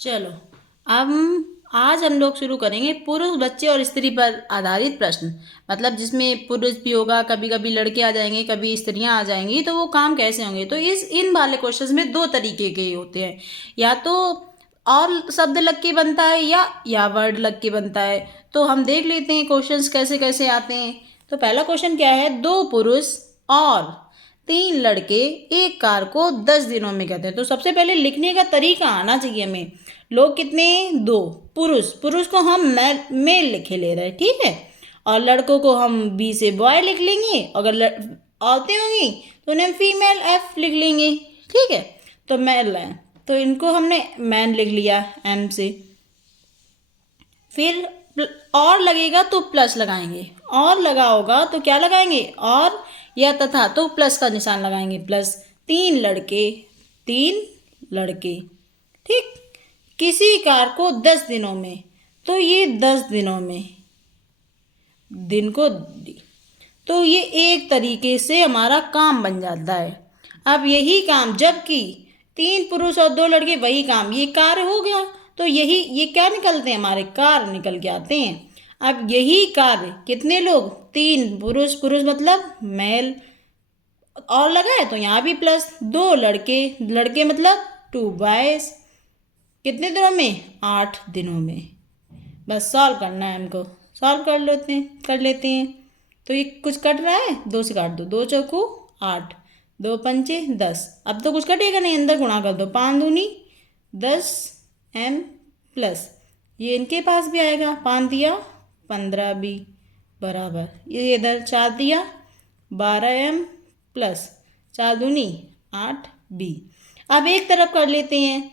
चलो, अब आज हम लोग शुरू करेंगे पुरुष, बच्चे और स्त्री पर आधारित प्रश्न। मतलब जिसमें पुरुष भी होगा, कभी कभी लड़के आ जाएंगे, कभी स्त्रियां आ जाएंगी, तो वो काम कैसे होंगे। तो इन वाले क्वेश्चंस में दो तरीके के होते हैं, या तो और शब्द लग के बनता है या वर्ड लग के बनता है। तो हम देख लेते हैं क्वेश्चंस कैसे कैसे आते हैं। तो पहला क्वेश्चन क्या है, दो पुरुष और तीन लड़के एक कार को 10 दिनों में कहते हैं। तो सबसे पहले लिखने का तरीका आना चाहिए हमें। लोग कितने, दो। पुरुष पुरुष को हम मेल लिखे ले रहे हैं, ठीक है। और लड़कों को हम बी से बॉय लिख लेंगे। अगर औरतें होंगी तो उन्हें फीमेल एफ लिख लेंगे, ठीक है। तो मेल है तो इनको हमने मैन लिख लिया एम से। फिर और लगेगा तो प्लस लगाएंगे, और लगा होगा तो क्या लगाएंगे, और या तथा तो प्लस का निशान लगाएंगे, प्लस। तीन लड़के, ठीक। किसी कार को 10 दिनों में, तो ये 10 दिनों में, दिन को तो ये एक तरीके से हमारा काम बन जाता है। अब यही काम, जबकि तीन पुरुष और दो लड़के, वही काम, ये कार्य हो गया। तो ये क्या निकलते हैं, हमारे कार्य निकल के आते हैं। अब यही कार्य कितने लोग, तीन पुरुष, पुरुष मतलब मेल, और लगा है तो यहाँ भी प्लस, दो लड़के, लड़के मतलब टू बॉयज, कितने दिनों में, 8 दिनों में। बस सॉल्व करना है हमको, सॉल्व कर लेते हैं। तो ये कुछ कट रहा है, दो से काट दो, दो चौको 8, दो पंचे 10। अब तो कुछ कटेगा नहीं, अंदर गुणा कर दो, 5 दूनी 10 एम प्लस, ये इनके पास भी आएगा, 5 दिया 15 बी बराबर, ये इधर 4 दिया 12 एम प्लस 4 दूनी 8 बी। अब एक तरफ कर लेते हैं।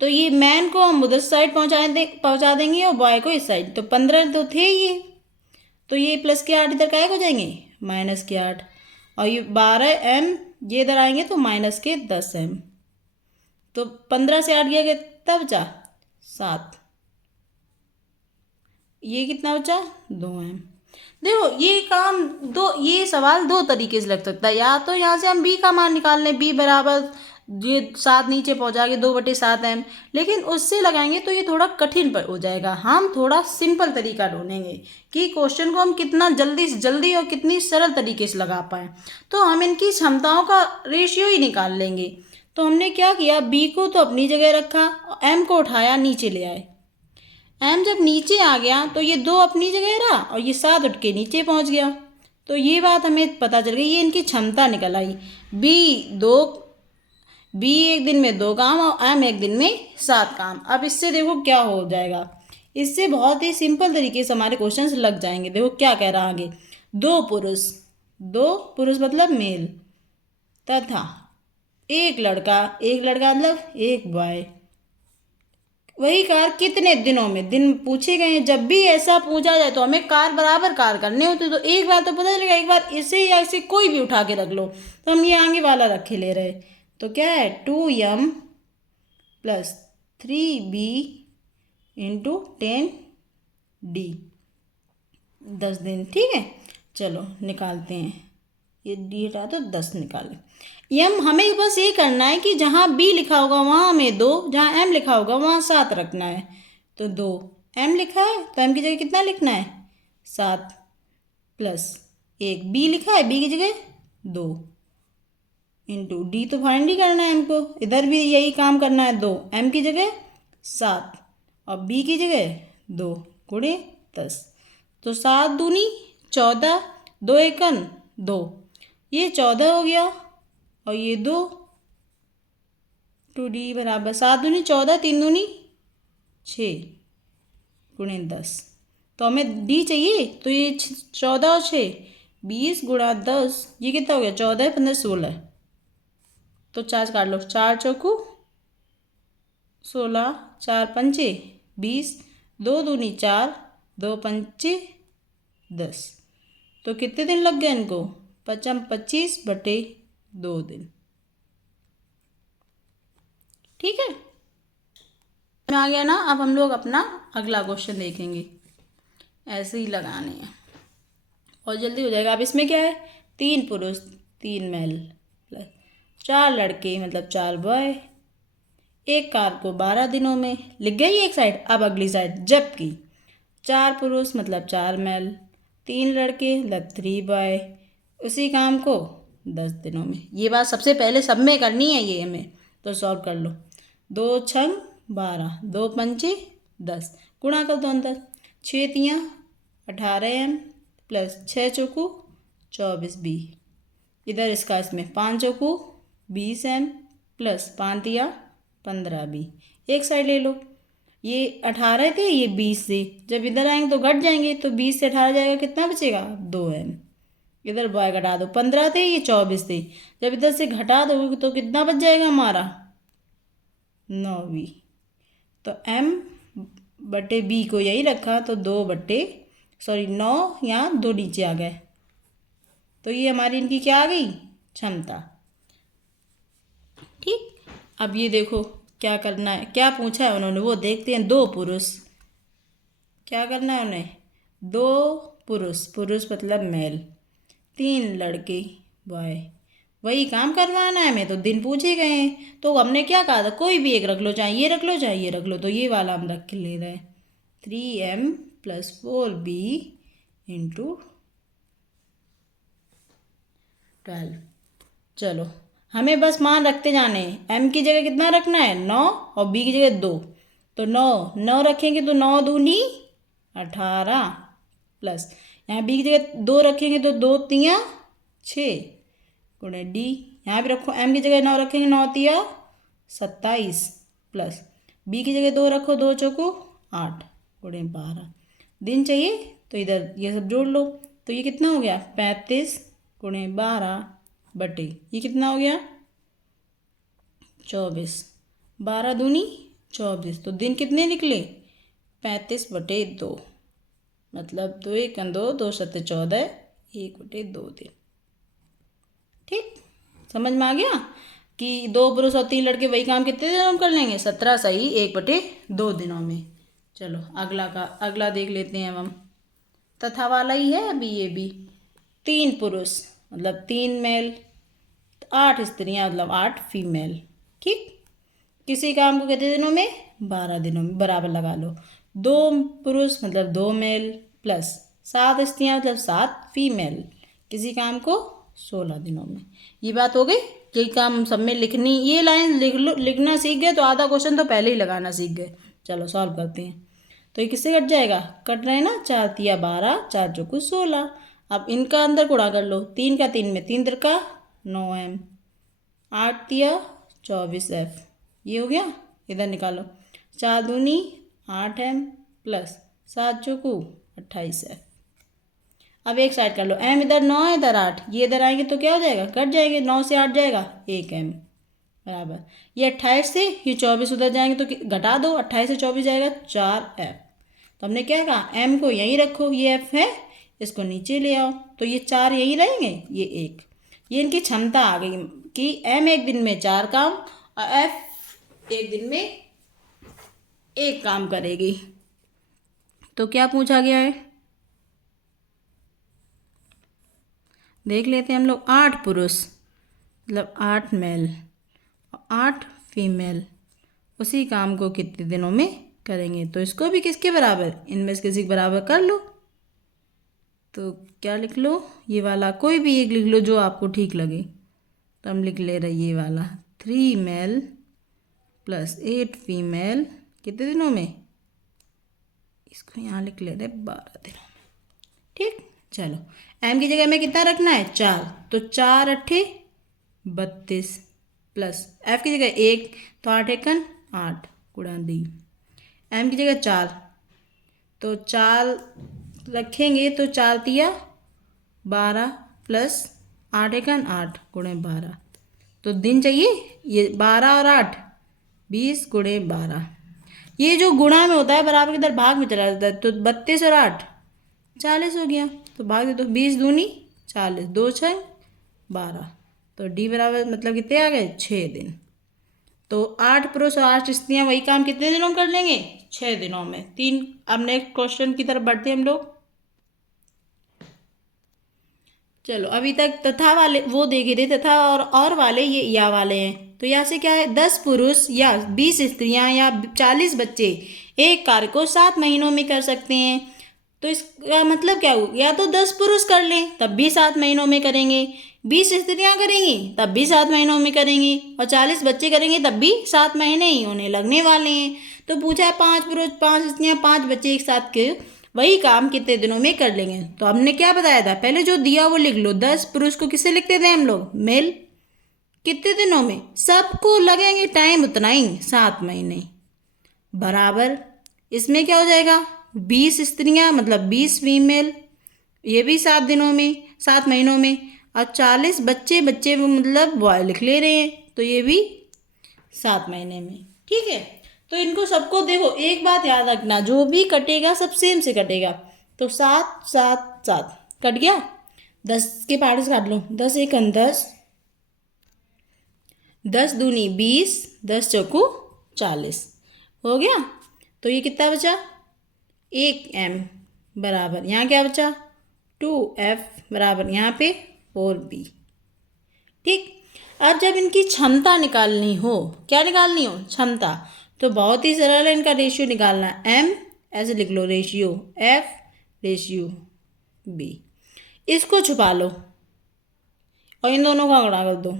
तो ये मैन को हम उधर साइड पहुंचा देंगे और बॉय को इस साइड। तो 15 तो थे ये, तो ये प्लस के 8 इधर काय हो जाएंगे, माइनस के 8। और ये 12 एम, ये इधर आएंगे तो माइनस के 10 एम। तो 15 से 8 गया, कितना बचा, 7। ये कितना बचा, 2 एम। देखो ये काम दो, ये सवाल दो तरीके से लग सकता है। या तो यहाँ से हम बी का मान निकाल लें, बी बराबर ये 7 नीचे पहुँचा के 2/7 एम। लेकिन उससे लगाएंगे तो ये थोड़ा कठिन पर हो जाएगा। हम थोड़ा सिंपल तरीका ढूंढेंगे कि क्वेश्चन को हम कितना जल्दी से जल्दी और कितनी सरल तरीके से लगा पाएँ। तो हम इनकी क्षमताओं का रेशियो ही निकाल लेंगे। तो हमने क्या किया, बी को तो अपनी जगह रखा, एम को उठाया नीचे ले आए। एम जब नीचे आ गया तो ये 2 अपनी जगह रहा और ये 7 उठ के नीचे पहुंच गया। तो ये बात हमें पता चल गई, ये इनकी क्षमता निकल आई। बी एक दिन में 2 काम और एम एक दिन में 7 काम। अब इससे देखो क्या हो जाएगा, इससे बहुत ही सिंपल तरीके से हमारे क्वेश्चंस लग जाएंगे। देखो क्या कह रहा है आगे, दो पुरुष मतलब मेल, तथा एक लड़का मतलब एक बॉय, वही कार कितने दिनों में, दिन पूछे गए हैं। जब भी ऐसा पूछा जाए तो हमें कार बराबर कार करने होते। तो एक बार तो पता चलेगा, एक बार इसे या इसे कोई भी उठा के रख लो। तो हम ये आगे वाला रखे ले रहे, तो क्या है, 2m plus 3b into 10d, 10 दिन, ठीक है। चलो निकालते हैं, ये डी हटा दो, 10 निकाले। यम हमें बस ये करना है कि जहाँ बी लिखा होगा वहाँ हमें 2, जहाँ एम लिखा होगा वहाँ 7 रखना है। तो 2 एम लिखा है तो एम की जगह कितना लिखना है, 7 प्लस 1 बी लिखा है, बी की जगह 2 इंटू डी, तो फाइंड ही करना है हमको, इधर भी यही काम करना है। 2 एम की जगह 7 और बी की जगह 2 गुणे 10। तो 7 दूनी 14, 2 एकन 2, ये 14 हो गया और ये 2, 2d बराबर 7 दूनी 14, 3 दूनी 6 गुणे 10। तो हमें डी चाहिए, तो ये 14 और 6 20 गुणा 10, ये कितना हो गया, 14 15 16। तो 4 काट लो, 4 चौकू 16, 4 पंचे 20, 2 दूनी 4, 2 पंचे 10। तो कितने दिन लग गए इनको, 25/2 दिन, ठीक है। आ गया ना। अब हम लोग अपना अगला क्वेश्चन देखेंगे, ऐसे ही लगाने हैं और जल्दी हो जाएगा। अब इसमें क्या है, 3 पुरुष 3 मेल प्लस 4 लड़के मतलब 4 बॉय, एक कार को 12 दिनों में, लिख गई एक साइड। अब अगली साइड, जबकि 4 पुरुष मतलब 4 मेल, 3 लड़के मतलब 3 बॉय उसी काम को 10 दिनों में। ये बात सबसे पहले सब में करनी है ये हमें, तो सॉल्व कर लो। 2 छंग 12, 2 पंचे 10, गुणा कर दो अंदर। 6 तियाँ 18 एम प्लस 6 चौकू 24 बी। इधर इसका इसमें 5 चौकू 20 एम प्लस 5 तिया 15 बी। एक साइड ले लो। ये 18 थे, ये 20 थे, जब इधर आएंगे तो घट जाएंगे, तो 20 से 18 जाएगा, कितना बचेगा 2 एम। इधर बॉय घटा दो, 15 थे, ये 24 थे, जब इधर से घटा दो तो कितना बच जाएगा हमारा 9 बी। तो एम बटे बी को यही रखा, तो 9 यहाँ 2 नीचे आ गए, तो ये हमारी इनकी क्या आ गई क्षमता। ठीक, अब ये देखो क्या करना है, क्या पूछा है उन्होंने वो देखते हैं। 2 पुरुष, क्या करना है उन्हें, 2 पुरुष, पुरुष मतलब मेल, 3 लड़के बॉय, वही काम करवाना है हमें, तो दिन पूछे गए हैं, तो हमने क्या कहा था, कोई भी एक रख लो, चाहे ये रख लो चाहे ये रख लो, तो ये वाला हम रख के ले रहे हैं। 3m plus 4b into 12। चलो हमें बस मान रखते जाने हैं। m की जगह कितना रखना है 9 और b की जगह 2, तो 9 रखेंगे तो 9 दूनी 18 प्लस यहाँ b की जगह 2 रखेंगे तो 2 तियाँ 6 गुणे डी। यहाँ भी रखो, m की जगह 9 रखेंगे 9 तिया 27 प्लस b की जगह 2 रखो 2 चौको 8 गुणे 12। दिन चाहिए तो इधर ये सब जोड़ लो, तो ये कितना हो गया 35 गुणे 12 बटे ये कितना हो गया 24, 12 दूनी 24, तो दिन कितने निकले 35 बटे 2, मतलब 2 1 2 2 7 14, 1 बटे 2 दिन। ठीक, समझ में आ गया कि 2 पुरुष और 3 लड़के वही काम कितने दिनों में कर लेंगे 17 सही 1 बटे 2 दिनों में। चलो अगला देख लेते हैं हम, तथा वाला ही है अभी ये भी। 3 पुरुष मतलब 3 मेल, 8 स्त्रियां मतलब 8 फीमेल। ठीक, किसी काम को कितने दिनों में 12 दिनों में, बराबर लगा लो। 2 पुरुष मतलब 2 मेल प्लस 7 स्त्रियां मतलब 7 फीमेल, किसी काम को 16 दिनों में। ये बात हो गई, यही काम सब में लिखनी, ये लाइन लिख लो, लिखना सीख गए तो आधा क्वेश्चन तो पहले ही लगाना सीख गए। चलो सॉल्व करते हैं, तो ये किससे कट जाएगा, कट रहे हैं ना, 4 तिया 12 4 चौको 16। अब इनका अंदर गुणा कर लो, 3 का 3 में 3 तिरका 9m, 8 तिया 24f, ये हो गया। इधर निकालो, 4 दूनी 8m प्लस 7 चौको 28f। अब एक साइड कर लो, m इधर 9 है इधर 8, ये इधर आएंगे तो क्या हो जाएगा कट जाएंगे, 9 से 8 जाएगा 1m बराबर, ये 28 से ये 24 उधर जाएंगे तो घटा दो, 28 से 24 जाएगा 4f। तो हमने क्या कहा m को यहीं रखो, ये f है इसको नीचे ले आओ, तो ये 4 यहीं रहेंगे, ये 1, ये इनकी क्षमता आ गई कि m एक दिन में 4 काम और f एक दिन में 1 काम करेगी। तो क्या पूछा गया है देख लेते हैं हम लोग। 8 पुरुष मतलब 8 मेल और 8 फीमेल उसी काम को कितने दिनों में करेंगे, तो इसको भी किसके बराबर, इनमें से किसी के बराबर कर लो। तो क्या लिख लो, ये वाला कोई भी एक लिख लो जो आपको ठीक लगे, तो हम लिख ले रहे ये वाला 3 मेल प्लस 8 फीमेल कितने दिनों में, इसको यहाँ लिख ले रहे 12 दिनों में। ठीक, चलो m की जगह में कितना रखना है 4, तो 4 8 32 प्लस f की जगह 1 तो 8 एकन 8 गुणा दी, m की जगह 4 तो 4 रखेंगे तो 4 तिया 12 प्लस 8 एकन 8 गुणे 12, तो दिन चाहिए ये 12 और 8 20 गुणे 12, ये जो गुणा में होता है बराबर किधर भाग में चला जाता है, तो 32 और 8 40 हो गया, तो भाग दे दो, 20 दूनी 40 2 6 12, तो डी बराबर मतलब कितने आ गए 6 दिन। तो 8 पुरुष और 8 स्त्रियां वही काम कितने दिनों में कर लेंगे 6 दिनों में। 3, अब नेक्स्ट क्वेश्चन की तरफ बढ़ते हैं हम लोग। चलो अभी तक तथा वाले वो देखे थे, तथा और वाले ये या वाले हैं, तो यहाँ से क्या है, 10 पुरुष या 20 स्त्रियां या 40 बच्चे एक कार्य को 7 महीनों में कर सकते हैं। तो इसका मतलब क्या हुआ, या तो 10 पुरुष कर लें तब भी 7 महीनों में करेंगे, 20 स्त्रियां करेंगी तब भी 7 महीनों में करेंगी, और 40 बच्चे करेंगे तब भी 7 महीने ही उन्हें लगने वाले हैं। तो पूछा है 5 पुरुष 5 स्त्रियां 5 बच्चे एक साथ के वही काम कितने दिनों में कर लेंगे। तो हमने क्या बताया था, पहले जो दिया वो लिख लो। 10 पुरुष को किससे लिखते थे हम लोग, मेल। कितने दिनों में, सबको लगेंगे टाइम उतना ही, 7 महीने। बराबर इसमें क्या हो जाएगा, 20 स्त्रियां मतलब 20 फीमेल, ये भी 7 दिनों में 7 महीनों में। और 40 बच्चे, बच्चे मतलब बॉय लिख ले रहे हैं, तो ये भी 7 महीने में। ठीक है, तो इनको सबको देखो, एक बात याद रखना, जो भी कटेगा सब सेम से कटेगा। तो 7 7 7 कट गया, 10 के पहाड़े से काट लो, 10 एकम 10, 10 दूनी 20, 10 चौकू 40 हो गया। तो ये कितना बचा, 1m बराबर यहाँ क्या बचा, 2f बराबर यहाँ पे 4b। ठीक, अब जब इनकी क्षमता निकालनी हो, क्या निकालनी हो, क्षमता, तो बहुत ही सरल है इनका रेशियो निकालना। m ऐसे लिख लो, रेशियो f रेशियो b, इसको छुपा लो और इन दोनों का गुणा कर दो।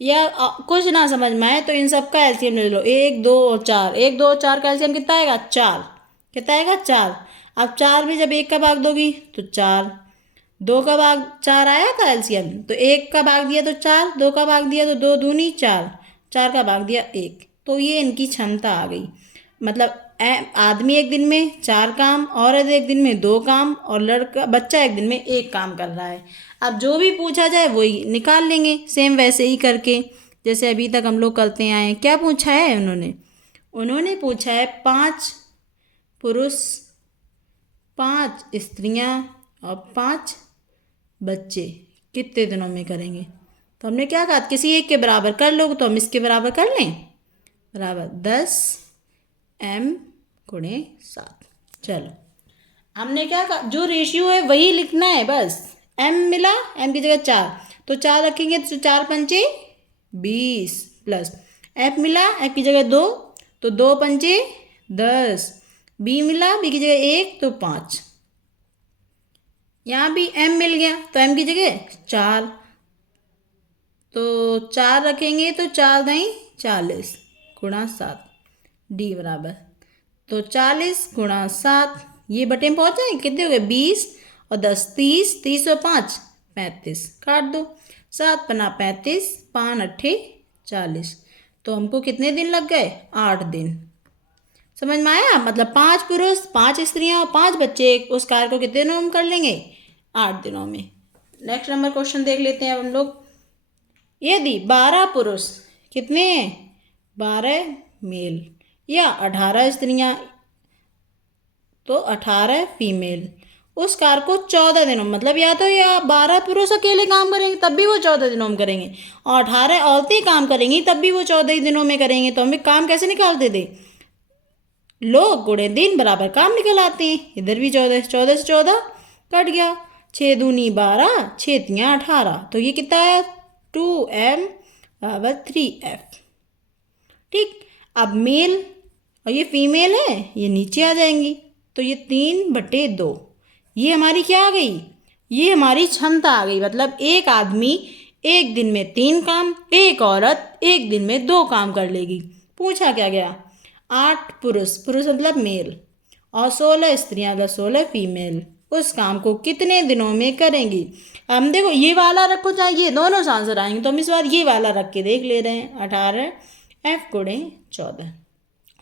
या कुछ ना समझ में आए तो इन सब का एलसीएम ले लो, 1 2 और 4, 1 2 और 4 का एलसीएम कितना आएगा, 4। कितना आएगा, 4। अब 4 में जब 1 का भाग दोगी तो 4, 2 का भाग 4 आया था एलसीएम, तो 1 का भाग दिया तो 4, 2 का भाग दिया तो 2 दूनी 4, 4 का भाग दिया 1। तो ये इनकी क्षमता आ गई। मतलब आदमी एक दिन में 4 काम, औरत एक दिन में 2 काम, और लड़का बच्चा एक दिन में 1 काम कर रहा है। अब जो भी पूछा जाए वही निकाल लेंगे, सेम वैसे ही करके जैसे अभी तक हम लोग करते आए हैं। क्या पूछा है उन्होंने पूछा है 5 पुरुष 5 स्त्रियां और 5 बच्चे कितने दिनों में करेंगे। तो हमने क्या कहा, किसी एक के बराबर कर लो, तो हम इसके बराबर कर लें, बराबर 10m गुणे 7। चलो हमने क्या कहा, जो रेशियो है वही लिखना है बस। m मिला, m की जगह 4, तो 4 रखेंगे तो 4 पंचे 20, प्लस f मिला, f की जगह 2, तो 2 पंचे 10, b मिला, b की जगह 1 तो 5, यहाँ भी m मिल गया तो m की जगह 4, तो 4 रखेंगे तो 4 दई 40 गुणा 7, d बराबर, तो 40 गुणा 7, ये बटे में पहुँच जाएंगे, कितने हो गए 20 और 10 30, 30 और 5 35, काट दो, 7 पना 35, 5 अट्ठे 40, तो हमको कितने दिन लग गए, 8 दिन। समझ में आया, मतलब 5 पुरुष 5 स्त्रियां और 5 बच्चे उस कार्य को कितने दिनों में कर लेंगे, 8 दिनों में। नेक्स्ट नंबर क्वेश्चन देख लेते हैं अब हम लोग। यदि 12 पुरुष कितने हैं, 12 मेल या 18 स्त्रियां तो 18 फीमेल उस कार को 14 दिनों, मतलब या तो या 12 पुरुष अकेले काम करेंगे तब भी वो 14 दिनों में करेंगे, और 18 औरतें काम करेंगी तब भी वो 14 ही दिनों में करेंगे। तो हमें काम कैसे निकालते थे, लोग गुणे दिन बराबर काम निकल आते हैं। इधर भी 14 14 से 14 कट गया, 6 दूनी 12, 6 तियाँ 18, तो ये कितना है 2m बराबर 3f। ठीक, अब मेल और ये फीमेल है, ये नीचे आ जाएंगी, तो ये 3/2, ये हमारी क्या आ गई, ये हमारी क्षमता आ गई। मतलब एक आदमी एक दिन में 3 काम, एक औरत एक दिन में 2 काम कर लेगी। पूछा क्या गया, 8 पुरुष, पुरुष मतलब मेल, और 16 स्त्रियां अगर 16 फीमेल उस काम को कितने दिनों में करेंगी। हम देखो ये वाला रखो चाहे ये, दोनों से आंसर आएंगे, तो हम इस बार ये वाला रख के देख ले रहे हैं, 18 f गुणे 14।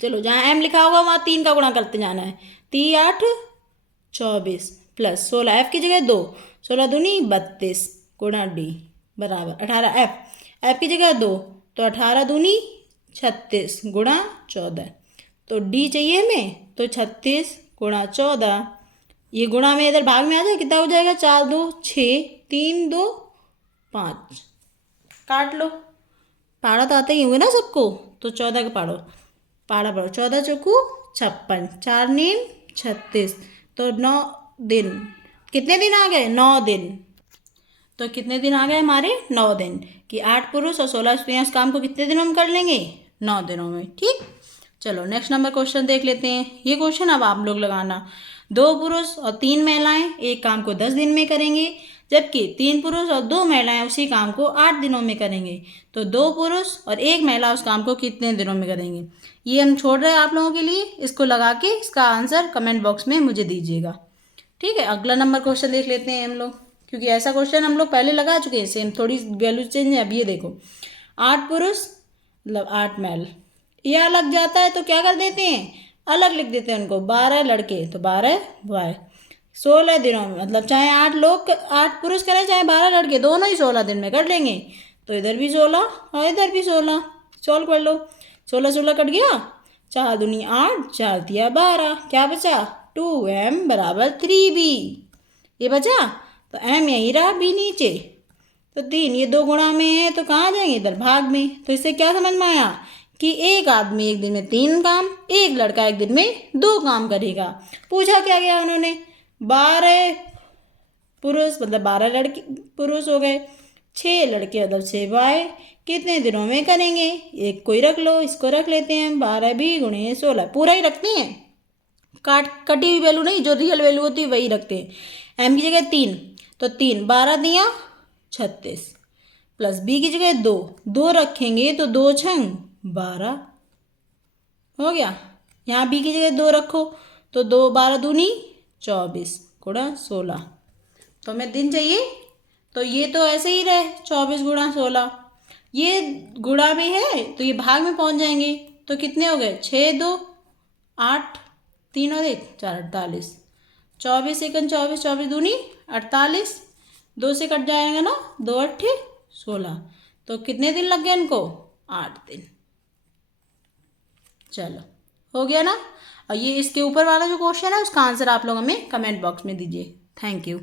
चलो जहाँ m लिखा होगा वहाँ 3 का गुणा करते जाना है, 3 8 24 प्लस 16 f की जगह 2, 16 दूनी 32 गुणा d बराबर 18 f की जगह 2, तो 18 दूनी 36 गुणा 14, तो d चाहिए हमें, तो 36 गुणा 14, ये गुणा में इधर भाग में आ जाए, कितना हो जाएगा 4 2 6, 3 2 5, काट लो, पाड़ा तो आता ही होंगे ना सबको, तो 14 का पाड़ा पढ़ो, 14 चौकू 56, 4 नीम 36, तो 9 दिन, कितने दिन आ गए 9 दिन। तो कितने दिन आ गए हमारे? 9 दिन। कि 8 पुरुष और 16 स्त्रियाँ इस काम को कितने दिनों में कर लेंगे? 9 दिनों में। ठीक, चलो नेक्स्ट नंबर क्वेश्चन देख लेते हैं। ये क्वेश्चन अब आप लोग लगाना। 2 पुरुष और 3 महिलाएं एक काम को 10 दिन में करेंगे, जबकि 3 पुरुष और 2 महिलाएं उसी काम को 8 दिनों में करेंगे। तो 2 पुरुष और 1 महिला उस काम को कितने दिनों में करेंगे? ये हम छोड़ रहे हैं आप लोगों के लिए। इसको लगा के इसका आंसर कमेंट बॉक्स में मुझे दीजिएगा। ठीक है, अगला नंबर क्वेश्चन देख लेते हैं हम लोग, क्योंकि ऐसा क्वेश्चन हम लोग पहले लगा चुके हैं सेम, थोड़ी वैल्यू चेंज है। अब ये देखो, 8 पुरुष मतलब 8 मैल, यह लग जाता है तो क्या कर देते हैं? अलग लिख देते हैं उनको। 12 लड़के तो 12 बॉय। 16 दिनों में मतलब चाहे 8 लोग 8 पुरुष करें चाहे 12 लड़के, दोनों ही 16 दिन में कर लेंगे। तो इधर भी 16 और इधर भी 16, सॉल्व कर लो। 16 16 कट गया, 4 दूनी 8, 4 दिया 12, क्या बचा? 2m बराबर 3b। ये बचा, तो m यहीं रहा, b नीचे। तो 3 ये 2 गुणा में है तो कहाँ जाएंगे? इधर भाग में। तो इससे क्या समझ में आया कि एक आदमी एक दिन में 3 काम, एक लड़का एक दिन में 2 काम करेगा। पूछा क्या गया उन्होंने? 12 पुरुष मतलब 12 लड़के पुरुष हो गए, 6 लड़के मतलब 6 बॉय कितने दिनों में करेंगे? एक कोई रख लो, इसको रख लेते हैं। 12 भी गुणे 16 पूरा ही रखते हैं, कटी हुई वैल्यू नहीं, जो रियल वैल्यू होती है वही रखते हैं। एम की जगह 3, तो 3 12 दिया 36, प्लस बी की जगह 2 2 रखेंगे तो 2 छंग 12 हो गया। यहाँ बी की जगह 2 रखो तो 2 12 दूनी 24 गुणा 16। तो हमें दिन चाहिए, तो ये तो ऐसे ही रहे 24 गुणा 16। ये गुणा में है तो ये भाग में पहुँच जाएंगे। तो कितने हो गए? 6 2 8, 3 और 1 4 48, 24 एकन 24, 24 दूनी 48, 2 से कट जाएगा ना, 2 8 16। तो कितने दिन लग गए इनको? 8 दिन। चलो हो गया ना। और ये इसके ऊपर वाला जो क्वेश्चन है उसका आंसर आप लोग हमें कमेंट बॉक्स में दीजिए। Thank you.